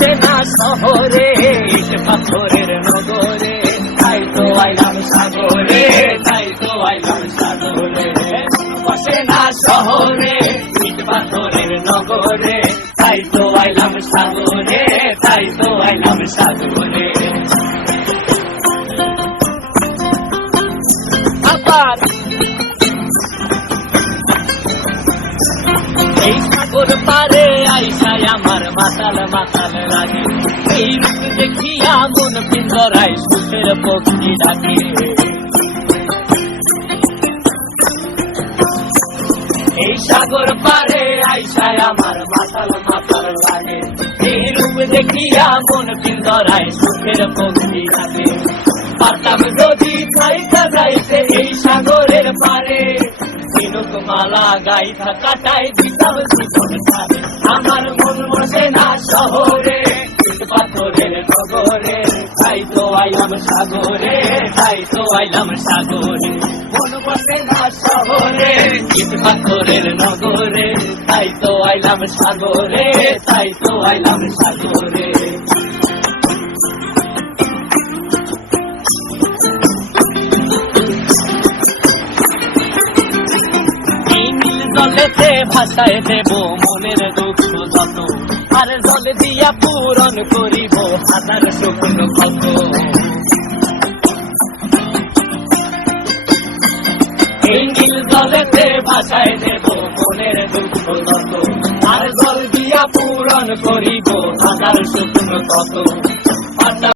বসে না শহরে, ইট পাথরের নগরে, তাই তো আইলাম সাগরে, তাই তো আইলাম সাগরে। বসে না শহরে, ইট পাথরের নগরে, তাই তো আইলাম সাগরে, তাই তো আইলাম সাগরে। আবার এই সাগর পারে আইসায় আমার মাতাল মাতাল লাগে, এই রূপ দেখিয়া মন পিঞ্জরায় সুখের পক্ষী ডাকে। এই সাগর পারে আইসায় আমার মাতাল মাতাল লাগে, এই রূপ দেখিয়া মন পিঞ্জরায় সুখের পক্ষী ডাকে। পারতাম যদি খাইতা যাইতে এই সাগরের পারে, মালা গাইথা কাটাই দিতাম জীবন ছাড়ে। আমার মন বসে না শহরে, ইট পাথরের নগরে, তাই তো আইলাম সাগরে, তাই তো আইলাম সাগরে। মন বসে না শহরে, ইট পাথরের নগরে, তাই তো আইলাম সাগরে, তাই তো আইলাম সাগরে। জলেতে ভাসায় দেব মনের দুঃখ যত, আর জল দিয়া পূরণ করিব হাজার স্বপ্ন কত। এই নীল জলেতে ভাসায় দেব মনের দুঃখ যত, আর জল দিয়া পূরণ করিব হাজার স্বপ্ন কত।